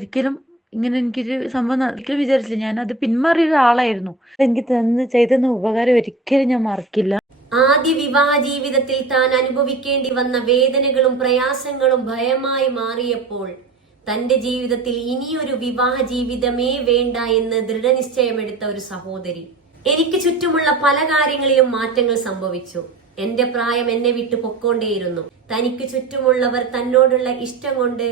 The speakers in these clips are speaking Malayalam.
ഒരിക്കലും ഇങ്ങനെ എനിക്കൊരു സംഭവം ഒരിക്കലും വിചാരിച്ചില്ല. ഞാൻ അത് പിന്മാറിയ ഒരാളായിരുന്നു. എനിക്ക് തന്ന് ചെയ്തെന്ന ഉപകാരം ഒരിക്കലും ഞാൻ മറക്കില്ല. ആദ്യ വിവാഹ ജീവിതത്തിൽ താൻ അനുഭവിക്കേണ്ടി വന്ന വേദനകളും പ്രയാസങ്ങളും ഭയമായി മാറിയപ്പോൾ തന്റെ ജീവിതത്തിൽ ഇനിയൊരു വിവാഹ ജീവിതമേ വേണ്ട എന്ന് ദൃഢനിശ്ചയമെടുത്ത ഒരു സഹോദരി. എനിക്ക് ചുറ്റുമുള്ള പല കാര്യങ്ങളിലും മാറ്റങ്ങൾ സംഭവിച്ചു. എന്റെ പ്രായം എന്നെ വിട്ടു പൊക്കോണ്ടേയിരുന്നു. തനിക്ക് ചുറ്റുമുള്ളവർ തന്നോടുള്ള ഇഷ്ടം കൊണ്ട്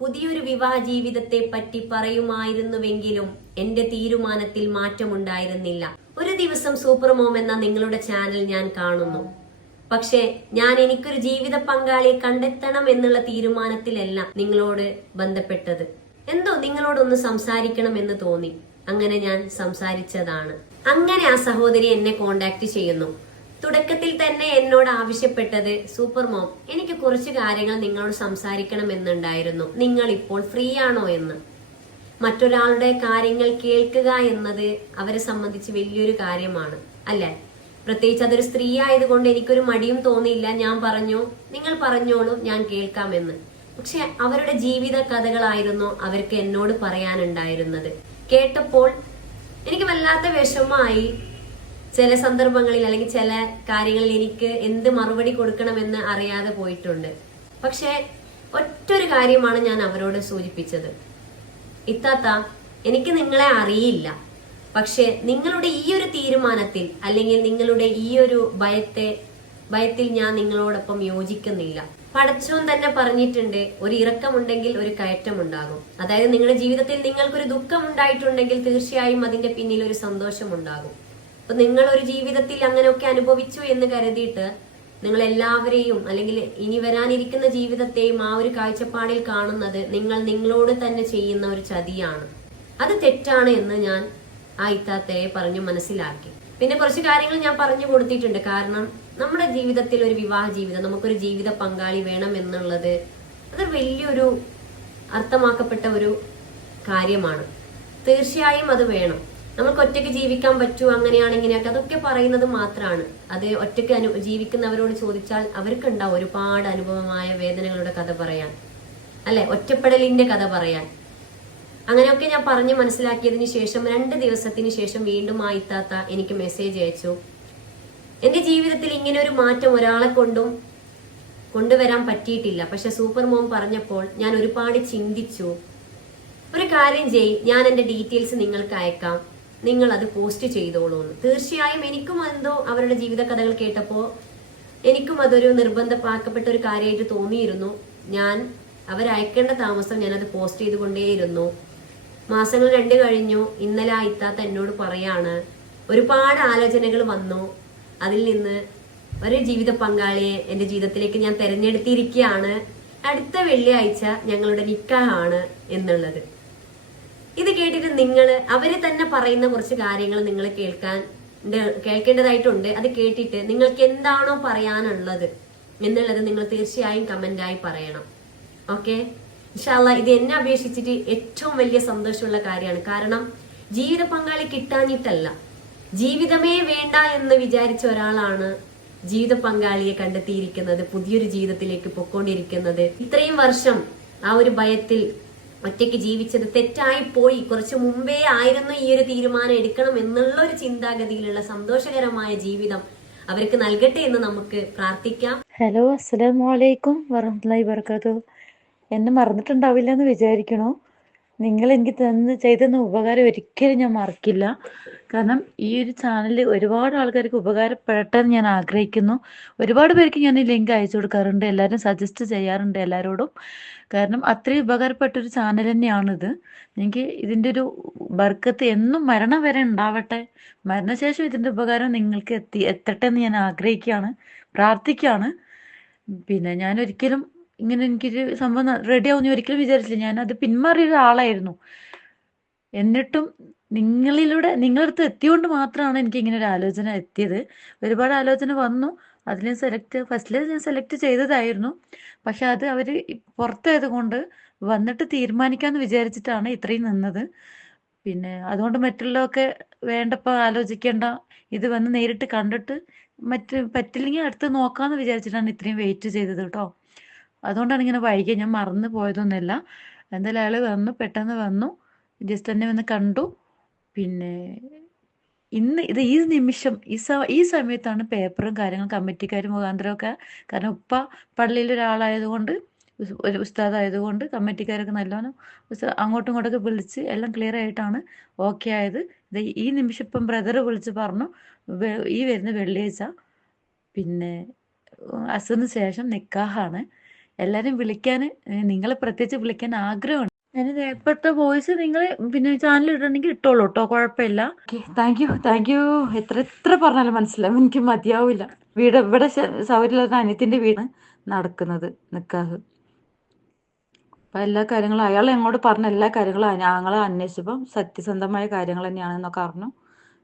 പുതിയൊരു വിവാഹ ജീവിതത്തെ പറ്റി പറയുമായിരുന്നുവെങ്കിലും എന്റെ തീരുമാനത്തിൽ മാറ്റമുണ്ടായിരുന്നില്ല. ഒരു ദിവസം സൂപ്പർ മോം എന്ന നിങ്ങളുടെ ചാനൽ ഞാൻ കാണുന്നു. പക്ഷേ ഞാൻ എനിക്കൊരു ജീവിത പങ്കാളിയെ കണ്ടെത്തണം എന്നുള്ള തീരുമാനത്തിലല്ല നിങ്ങളോട് ബന്ധപ്പെട്ടത്. എന്തോ നിങ്ങളോടൊന്ന് സംസാരിക്കണം എന്ന് തോന്നി. അങ്ങനെ ഞാൻ സംസാരിച്ചതാണ്. അങ്ങനെ ആ സഹോദരി എന്നെ കോണ്ടാക്ട് ചെയ്യുന്നു. തുടക്കത്തിൽ തന്നെ എന്നോട് ആവശ്യപ്പെട്ടത് സൂപ്പർ മോം എനിക്ക് കുറച്ച് കാര്യങ്ങൾ നിങ്ങളോട് സംസാരിക്കണം എന്നുണ്ടായിരുന്നു നിങ്ങൾ ഇപ്പോൾ ഫ്രീ ആണോ എന്ന്. മറ്റൊരാളുടെ കാര്യങ്ങൾ കേൾക്കുക എന്നത് അവരെ സംബന്ധിച്ച് വലിയൊരു കാര്യമാണ് അല്ലേ? പ്രത്യേകിച്ച് അതൊരു സ്ത്രീ ആയതുകൊണ്ട് എനിക്കൊരു മടിയും തോന്നിയില്ല. ഞാൻ പറഞ്ഞു നിങ്ങൾ പറഞ്ഞോളൂ ഞാൻ കേൾക്കാമെന്ന് പക്ഷെ അവരുടെ ജീവിത കഥകളായിരുന്നു അവർക്ക് എന്നോട് പറയാനുണ്ടായിരുന്നത്. കേട്ടപ്പോൾ എനിക്ക് വല്ലാത്ത വിഷമമായി. ചില സന്ദർഭങ്ങളിൽ അല്ലെങ്കിൽ ചില കാര്യങ്ങളിൽ എനിക്ക് എന്ത് മറുപടി കൊടുക്കണമെന്ന് അറിയാതെ പോയിട്ടുണ്ട്. പക്ഷെ ഒറ്റൊരു കാര്യമാണ് ഞാൻ അവരോട് സൂചിപ്പിച്ചത്. ഇത്താത്ത എനിക്ക് നിങ്ങളെ അറിയില്ല. പക്ഷെ നിങ്ങളുടെ ഈ ഒരു തീരുമാനത്തിൽ അല്ലെങ്കിൽ നിങ്ങളുടെ ഈ ഒരു ഭയത്തെ ഭയത്തിൽ ഞാൻ നിങ്ങളോടൊപ്പം യോജിക്കുന്നില്ല. പടച്ചോൻ തന്നെ പറഞ്ഞിട്ടുണ്ട് ഒരു ഇറക്കമുണ്ടെങ്കിൽ ഒരു കയറ്റം ഉണ്ടാകും അതായത് നിങ്ങളുടെ ജീവിതത്തിൽ നിങ്ങൾക്കൊരു ദുഃഖം ഉണ്ടായിട്ടുണ്ടെങ്കിൽ തീർച്ചയായും അതിന്റെ പിന്നിൽ ഒരു സന്തോഷം ഉണ്ടാകും അപ്പൊ നിങ്ങൾ ഒരു ജീവിതത്തിൽ അങ്ങനെയൊക്കെ അനുഭവിച്ചു എന്ന് കരുതിയിട്ട് നിങ്ങൾ എല്ലാവരെയും അല്ലെങ്കിൽ ഇനി വരാനിരിക്കുന്ന ജീവിതത്തെയും ആ ഒരു കാഴ്ചപ്പാടിൽ കാണുന്നത് നിങ്ങൾ നിങ്ങളോട് തന്നെ ചെയ്യുന്ന ഒരു ചതിയാണ്. അത് തെറ്റാണ് എന്ന് ഞാൻ ആ ഇത്താത്തയെ പറഞ്ഞു മനസ്സിലാക്കി. പിന്നെ കുറച്ച് കാര്യങ്ങൾ ഞാൻ പറഞ്ഞു കൊടുത്തിട്ടുണ്ട്. കാരണം നമ്മുടെ ജീവിതത്തിൽ ഒരു വിവാഹ ജീവിതം നമുക്കൊരു ജീവിത പങ്കാളി വേണം എന്നുള്ളത് അത് വലിയൊരു അർത്ഥമാക്കപ്പെട്ട ഒരു കാര്യമാണ്. തീർച്ചയായും അത് വേണം. നമുക്ക് ഒറ്റയ്ക്ക് ജീവിക്കാൻ പറ്റുമോ അങ്ങനെയാണ് ഇങ്ങനെയൊക്കെ അതൊക്കെ പറയുന്നത് മാത്രമാണ്. അത് ഒറ്റയ്ക്ക് അനു ജീവിക്കുന്നവരോട് ചോദിച്ചാൽ അവർക്കുണ്ടാവും ഒരുപാട് അനുഭവമായ വേദനകളുടെ കഥ പറയാൻ. അല്ലെ? ഒറ്റപ്പെടലിന്റെ കഥ പറയാൻ. അങ്ങനെയൊക്കെ ഞാൻ പറഞ്ഞ് മനസ്സിലാക്കിയതിന് ശേഷം രണ്ട് ദിവസത്തിന് ശേഷം വീണ്ടും ആ ഇത്താത്ത എനിക്ക് മെസ്സേജ് അയച്ചു. എന്റെ ജീവിതത്തിൽ ഇങ്ങനെ ഒരു മാറ്റം ഒരാളെ കൊണ്ടും കൊണ്ടുവരാൻ പറ്റിയിട്ടില്ല. പക്ഷെ സൂപ്പർ മോം പറഞ്ഞപ്പോൾ ഞാൻ ഒരുപാട് ചിന്തിച്ചു. ഒരു കാര്യം ചെയ് ഞാൻ എന്റെ ഡീറ്റെയിൽസ് നിങ്ങൾക്ക് അയക്കാം. നിങ്ങൾ അത് പോസ്റ്റ് ചെയ്തോളൂ എന്ന് തീർച്ചയായും എനിക്കും എന്തോ അവരുടെ ജീവിത കഥകൾ കേട്ടപ്പോൾ എനിക്കും അതൊരു നിർബന്ധമാക്കപ്പെട്ട ഒരു കാര്യമായിട്ട് തോന്നിയിരുന്നു. ഞാൻ അവരയക്കേണ്ട താമസം ഞാൻ അത് പോസ്റ്റ് ചെയ്തുകൊണ്ടേയിരുന്നു. മാസങ്ങൾ രണ്ട് കഴിഞ്ഞു. ഇന്നലെ ഇത്താത്ത എന്നോട് പറയാണ് ഒരുപാട് ആലോചനകൾ വന്നു. അതിൽ നിന്ന് ഒരു ജീവിത പങ്കാളിയെ എന്റെ ജീവിതത്തിലേക്ക് ഞാൻ തെരഞ്ഞെടുത്തിരിക്കുകയാണ്. അടുത്ത വെള്ളിയാഴ്ച ഞങ്ങളുടെ നിക്കാഹാണ് എന്നുള്ളത്. ഇത് കേട്ടിട്ട് നിങ്ങൾ അവർ തന്നെ പറയുന്ന കുറച്ച് കാര്യങ്ങൾ നിങ്ങൾ കേൾക്കാൻ കേൾക്കേണ്ടതായിട്ടുണ്ട്. അത് കേട്ടിട്ട് നിങ്ങൾക്ക് എന്താണോ പറയാനുള്ളത് എന്നുള്ളത് നിങ്ങൾ തീർച്ചയായും കമന്റായി പറയണം. ഓക്കെ? ഇൻഷാല്ല ഇത് എന്നെ അപേക്ഷിച്ചിട്ട് ഏറ്റവും വലിയ സന്തോഷമുള്ള കാര്യമാണ്. കാരണം ജീവിത പങ്കാളി കിട്ടാഞ്ഞിട്ടല്ല. ജീവിതമേ വേണ്ട എന്ന് വിചാരിച്ച ഒരാളാണ് ജീവിത പങ്കാളിയെ കണ്ടെത്തിയിരിക്കുന്നത് പുതിയൊരു ജീവിതത്തിലേക്ക് പൊക്കോണ്ടിരിക്കുന്നത് ഇത്രയും വർഷം ആ ഒരു ഭയത്തിൽ ഒറ്റയ്ക്ക് ജീവിച്ചത് തെറ്റായി പോയി. കുറച്ച് മുമ്പേ ആയിരുന്നു ഈ ഒരു തീരുമാനം എടുക്കണം എന്നുള്ള ഒരു ചിന്താഗതിയിലുള്ള സന്തോഷകരമായ ജീവിതം അവർക്ക് നൽകട്ടെ എന്ന് നമുക്ക് പ്രാർത്ഥിക്കാം. ഹലോ അസ്സലാമലൈക്കും വറഹ്മത്തുള്ളാഹി വബറകാതുഹു. എന്നെ മറന്നിട്ടുണ്ടാവില്ല എന്ന് വിചാരിക്കണു. നിങ്ങൾ എനിക്ക് തന്ന് ചെയ്തെന്ന ഉപകാരം ഒരിക്കലും ഞാൻ മറക്കില്ല. കാരണം ഈ ഒരു ചാനൽ ഒരുപാട് ആൾക്കാർക്ക് ഉപകാരപ്പെടട്ടെ എന്ന് ഞാൻ ആഗ്രഹിക്കുന്നു. ഒരുപാട് പേർക്ക് ഞാൻ ഈ ലിങ്ക് അയച്ചു കൊടുക്കാറുണ്ട്. എല്ലാവരും സജസ്റ്റ് ചെയ്യാറുണ്ട് എല്ലാവരോടും കാരണം അത്രയും ഉപകാരപ്പെട്ട ഒരു ചാനൽ തന്നെയാണിത്. എനിക്ക് ഇതിന്റെ ഒരു ബർക്കത്ത് എന്നും മരണം വരെ ഉണ്ടാവട്ടെ. മരണശേഷം ഇതിന്റെ ഉപകാരം നിങ്ങൾക്ക് എത്തി എത്തട്ടെ എന്ന് ഞാൻ ആഗ്രഹിക്കുകയാണ് പ്രാർത്ഥിക്കുകയാണ്. പിന്നെ ഞാൻ ഒരിക്കലും ഇങ്ങനെ എനിക്കൊരു സംഭവം റെഡി ആവുമെന്ന് ഒരിക്കലും വിചാരിച്ചില്ല. ഞാൻ അത് പിന്മാറിയ ഒരാളായിരുന്നു എന്നിട്ടും നിങ്ങളിലൂടെ നിങ്ങളടുത്ത് എത്തിയോണ്ട് മാത്രമാണ് എനിക്ക് ഇങ്ങനെ ഒരു ആലോചന എത്തിയത്. ഒരുപാട് ആലോചന വന്നു. അതിൽ സെലക്ട് ഫസ്റ്റിൽ ഞാൻ സെലക്ട് ചെയ്തതായിരുന്നു. പക്ഷെ അത് അവർ പുറത്തായത് കൊണ്ട് വന്നിട്ട് തീരുമാനിക്കാമെന്ന് വിചാരിച്ചിട്ടാണ് ഇത്രയും നിന്നത്. പിന്നെ അതുകൊണ്ട് മറ്റുള്ളതൊക്കെ വേണ്ടപ്പോൾ ആലോചിക്കേണ്ട ഇത് വന്ന് നേരിട്ട് കണ്ടിട്ട് മറ്റ് പറ്റില്ലെങ്കിൽ അടുത്ത് നോക്കാമെന്ന് വിചാരിച്ചിട്ടാണ് ഇത്രയും വെയിറ്റ് ചെയ്തത് കേട്ടോ. അതുകൊണ്ടാണ് ഇങ്ങനെ വൈകിയത്. ഞാൻ മറന്നു പോയതൊന്നുമല്ല. എന്തായാലും അയാൾ വന്നു പെട്ടെന്ന് വന്നു. ജസ്റ്റ് എന്നെ വന്ന് കണ്ടു. പിന്നെ ഇന്ന് ഇത് ഈ നിമിഷം ഈ സ ഈ സമയത്താണ് പേപ്പറും കാര്യങ്ങളും കമ്മിറ്റിക്കാരും മുഖാന്തരമൊക്കെ കാരണം ഉപ്പ പള്ളിയിൽ ഒരാളായതുകൊണ്ട് ഒരു ഉസ്താദ് ആയതുകൊണ്ട് കമ്മിറ്റിക്കാരൊക്കെ നല്ലോണം അങ്ങോട്ടും ഇങ്ങോട്ടൊക്കെ വിളിച്ച് എല്ലാം ക്ലിയർ ആയിട്ടാണ് ഓക്കെ ആയത്. ഇത് ഈ നിമിഷം ഇപ്പം ബ്രദർ വിളിച്ച് പറഞ്ഞു ഈ വരുന്ന വെള്ളിയാഴ്ച പിന്നെ അസറിന് ശേഷം നിക്കാഹാണ്. എല്ലാവരും വിളിക്കാൻ നിങ്ങളെ പ്രത്യേകിച്ച് വിളിക്കാൻ ആഗ്രഹമുണ്ട്. ഞാൻ നേരത്തെ വോയിസ് നിങ്ങൾ പിന്നെ ചാനൽ ഇടണമെങ്കിൽ ഇട്ടോളൂ കേട്ടോ കുഴപ്പമില്ല. താങ്ക് യു താങ്ക് യു എത്ര എത്ര പറഞ്ഞാലും മനസ്സിലാവും. എനിക്ക് മതിയാവില്ല. വീട് ഇവിടെ സൗകര്യമില്ലാത്ത അനിയത്തിന്റെ വീട് നടക്കുന്നത് നിക്കാഹ്. അപ്പം എല്ലാ കാര്യങ്ങളും അയാൾ എങ്ങോട്ട് പറഞ്ഞ എല്ലാ കാര്യങ്ങളും ഞങ്ങളെ അന്വേഷിച്ചപ്പം സത്യസന്ധമായ കാര്യങ്ങൾ തന്നെയാണെന്നൊക്കെ അറിഞ്ഞു.